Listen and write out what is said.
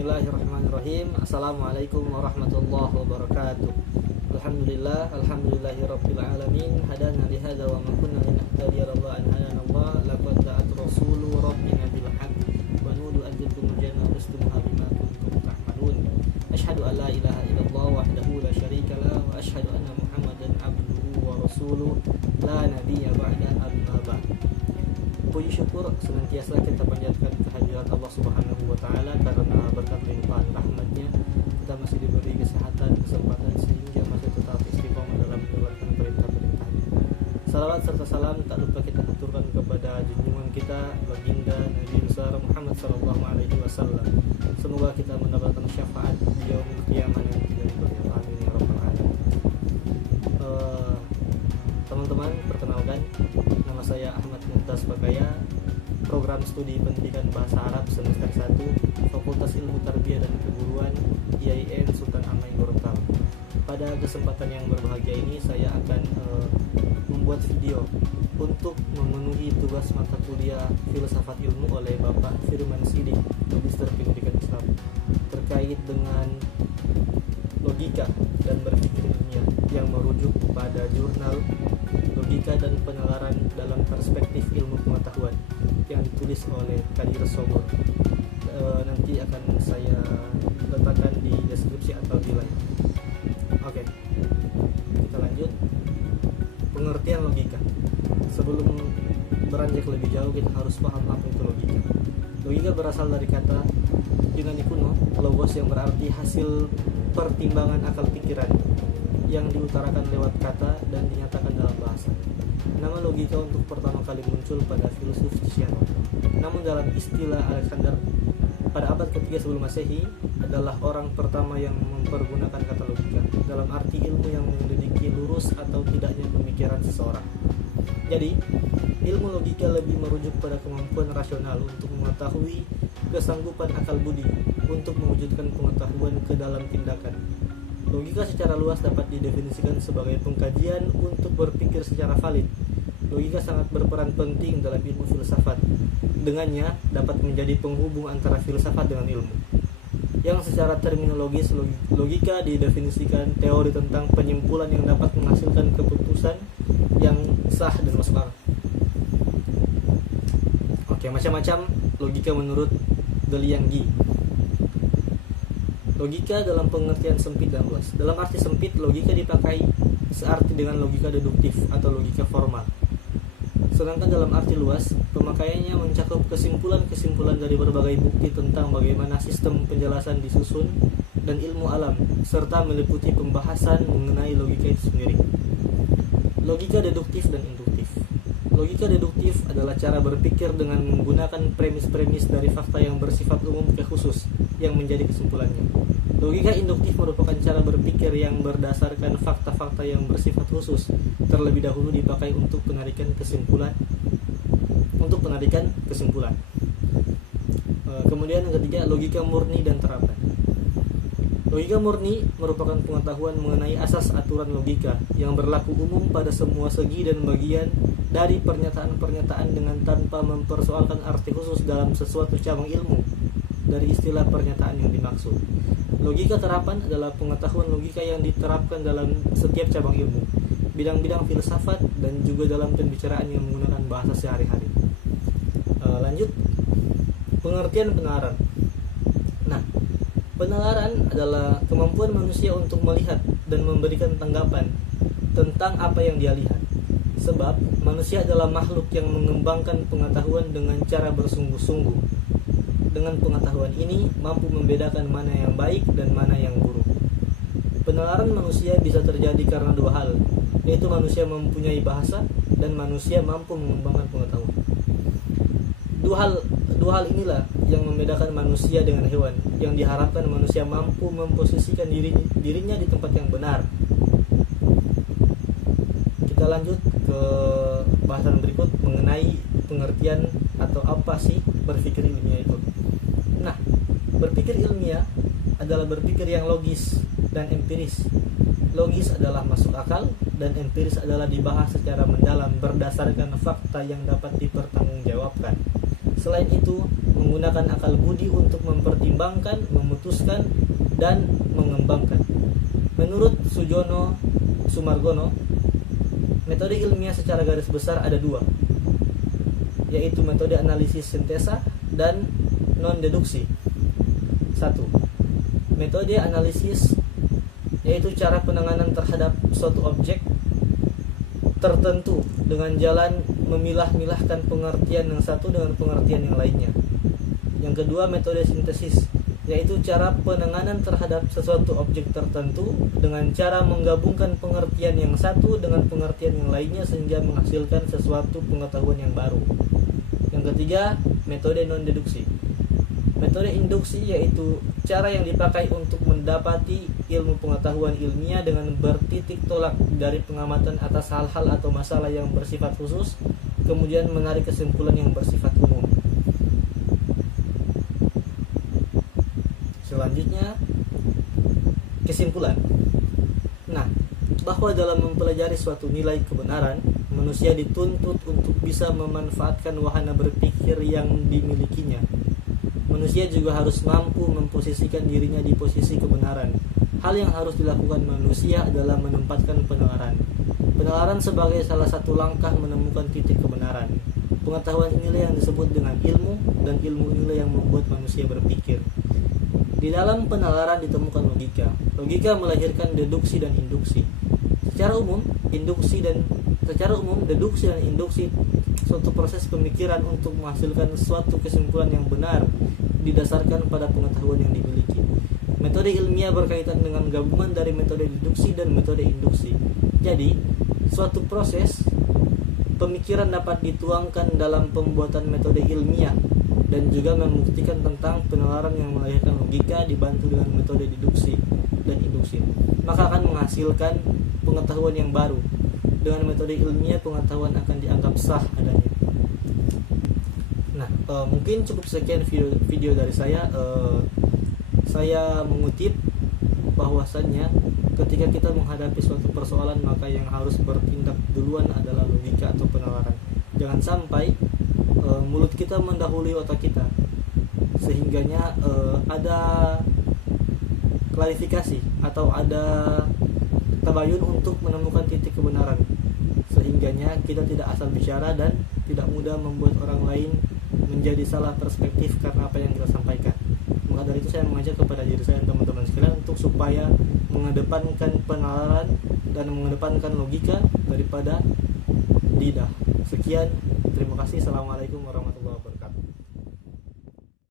Bismillahirrahmanirrahim. Assalamualaikum warahmatullahi wabarakatuh. Alhamdulillahirabbil alamin. Hadana li hadza wa ma kunna linahtadiya laula an hadana Allah. Laqad ja'at rasulu rabbina bil haqq wa nudu an tilkum jannah ustumha bima kuntum ta'malun. Asyhadu an la ilaha illallah wahdahu la syarika lah wa asyhadu anna Muhammadan abduhu wa rasuluh la nabiyya ba'da amma ba'd. Puji syukur senantiasa kita panjatkan kehadirat Allah Subhanahu wa taala karena berkat limpahan rahmat-Nya kita masih diberi kesehatan, kesempatan sehingga masih tetap istiqomah dalam menjalankan perintah-perintah-Nya. Salawat serta salam tak lupa kita aturkan kepada junjungan kita baginda Nabi besar Muhammad sallallahu alaihi wasallam. Semoga kita mendapatkan syafaat di yaumul qiyamah nanti dari beliau. Amin ya rabbal alamin. Teman-teman, perkenalkan, nama saya Ahmad Mumtaz Bakaya, program studi pendidikan bahasa Arab semester 1, Fakultas Ilmu Tarbiyah dan Keguruan, IAIN Sultan Amangkurat Gorontalo. Pada kesempatan yang berbahagia ini saya akan membuat video untuk memenuhi tugas mata kuliah Filsafat Ilmu oleh Bapak Firman Sidik, Magister Pendidikan Islam, terkait dengan logika dan berpikir ilmiah yang merujuk pada jurnal Logika dan Penalaran dalam Perspektif Ilmu Pengetahuan yang ditulis oleh Kadir Sobor. Nanti akan saya letakkan di deskripsi atau di layar. Oke, kita lanjut. Pengertian logika. Sebelum beranjak lebih jauh, kita harus paham apa itu logika. Logika berasal dari kata Yunani kuno logos, yang berarti hasil pertimbangan akal pikiran yang diutarakan lewat kata dan dinyatakan dalam bahasa. Nama logika untuk pertama kali muncul pada filsuf Cicero. Namun dalam istilah Alexander pada abad ketiga sebelum Masehi adalah orang pertama yang mempergunakan kata logika dalam arti ilmu yang menyelidiki lurus atau tidaknya pemikiran seseorang. Jadi, ilmu logika lebih merujuk pada kemampuan rasional untuk mengetahui kesanggupan akal budi untuk mewujudkan pengetahuan ke dalam tindakan. Logika secara luas dapat didefinisikan sebagai pengkajian untuk berpikir secara valid. Logika sangat berperan penting dalam ilmu filsafat. Dengannya dapat menjadi penghubung antara filsafat dengan ilmu. Yang secara terminologis, logika didefinisikan teori tentang penyimpulan yang dapat menghasilkan keputusan yang sah dan masuk akal. Oke, macam-macam logika menurut Delianggi. Logika dalam pengertian sempit dan luas. Dalam arti sempit, logika dipakai searti dengan logika deduktif atau logika formal. Sedangkan dalam arti luas, pemakaiannya mencakup kesimpulan-kesimpulan dari berbagai bukti tentang bagaimana sistem penjelasan disusun dan ilmu alam, serta meliputi pembahasan mengenai logika itu sendiri. Logika deduktif dan induktif. Logika deduktif adalah cara berpikir dengan menggunakan premis-premis dari fakta yang bersifat umum ke khusus yang menjadi kesimpulannya. Logika induktif merupakan cara berpikir yang berdasarkan fakta-fakta yang bersifat khusus, terlebih dahulu dipakai untuk penarikan kesimpulan. Kemudian yang ketiga, logika murni dan terapan. Logika murni merupakan pengetahuan mengenai asas aturan logika yang berlaku umum pada semua segi dan bagian dari pernyataan-pernyataan dengan tanpa mempersoalkan arti khusus dalam sesuatu cabang ilmu dari istilah pernyataan yang dimaksud. Logika terapan adalah pengetahuan logika yang diterapkan dalam setiap cabang ilmu, bidang-bidang filsafat, dan juga dalam pembicaraan yang menggunakan bahasa sehari-hari. Lanjut, pengertian penalaran. Nah, penalaran adalah kemampuan manusia untuk melihat dan memberikan tanggapan tentang apa yang dia lihat. Sebab manusia adalah makhluk yang mengembangkan pengetahuan dengan cara bersungguh-sungguh. Dengan pengetahuan ini mampu membedakan mana yang baik dan mana yang buruk. Penalaran manusia bisa terjadi karena dua hal, yaitu manusia mempunyai bahasa dan manusia mampu mengembangkan pengetahuan. Dua hal inilah yang membedakan manusia dengan hewan, yang diharapkan manusia mampu memposisikan dirinya di tempat yang benar. Kita lanjut ke bahasan berikut mengenai pengertian atau apa sih berpikir ilmiah itu. Nah, berpikir ilmiah adalah berpikir yang logis dan empiris. Logis adalah masuk akal dan empiris adalah dibahas secara mendalam berdasarkan fakta yang dapat dipertanggungjawabkan. Selain itu, menggunakan akal budi untuk mempertimbangkan, memutuskan, dan mengembangkan. Menurut Sujono Sumargono, metode ilmiah secara garis besar ada dua, yaitu metode analisis sintesa dan non-deduksi. 1. Metode analisis yaitu cara penanganan terhadap suatu objek tertentu dengan jalan memilah-milahkan pengertian yang satu dengan pengertian yang lainnya. Yang kedua, metode sintesis, yaitu cara penanganan terhadap sesuatu objek tertentu dengan cara menggabungkan pengertian yang satu dengan pengertian yang lainnya sehingga menghasilkan sesuatu pengetahuan yang baru. Yang ketiga, metode non-deduksi. Metode induksi yaitu cara yang dipakai untuk mendapati ilmu pengetahuan ilmiah dengan bertitik tolak dari pengamatan atas hal-hal atau masalah yang bersifat khusus, kemudian menarik kesimpulan yang bersifat umum. Selanjutnya, kesimpulan. Nah, bahwa dalam mempelajari suatu nilai kebenaran, manusia dituntut untuk bisa memanfaatkan wahana berpikir yang dimilikinya. Manusia juga harus mampu memposisikan dirinya di posisi kebenaran. Hal yang harus dilakukan manusia adalah menempatkan penalaran. Penalaran sebagai salah satu langkah menemukan titik kebenaran. Pengetahuan inilah yang disebut dengan ilmu, dan ilmu inilah yang membuat manusia berpikir. Di dalam penalaran ditemukan logika. Logika melahirkan deduksi dan induksi. Secara umum, deduksi dan induksi suatu proses pemikiran untuk menghasilkan suatu kesimpulan yang benar didasarkan pada pengetahuan yang dimiliki. Metode ilmiah berkaitan dengan gabungan dari metode deduksi dan metode induksi. Jadi, suatu proses pemikiran dapat dituangkan dalam pembuatan metode ilmiah dan juga membuktikan tentang penalaran yang melahirkan logika dibantu dengan metode deduksi dan induksi. Maka akan menghasilkan pengetahuan yang baru. Dengan metode ilmiah, pengetahuan akan dianggap sah adanya. Nah, mungkin cukup sekian video dari saya. Saya mengutip bahwasannya ketika kita menghadapi suatu persoalan, maka yang harus bertindak duluan adalah logika atau penalaran. Jangan sampai mulut kita mendahului otak kita, sehingganya ada klarifikasi atau ada tabayun untuk menemukan titik kebenaran, sehingganya kita tidak asal bicara dan tidak mudah membuat orang lain menjadi salah perspektif karena apa yang kita sampaikan. Maka dari itu saya mengajak kepada diri saya dan teman-teman sekalian untuk supaya mengedepankan penalaran dan mengedepankan logika daripada lidah. Sekian, terima kasih. Assalamualaikum warahmatullahi wabarakatuh.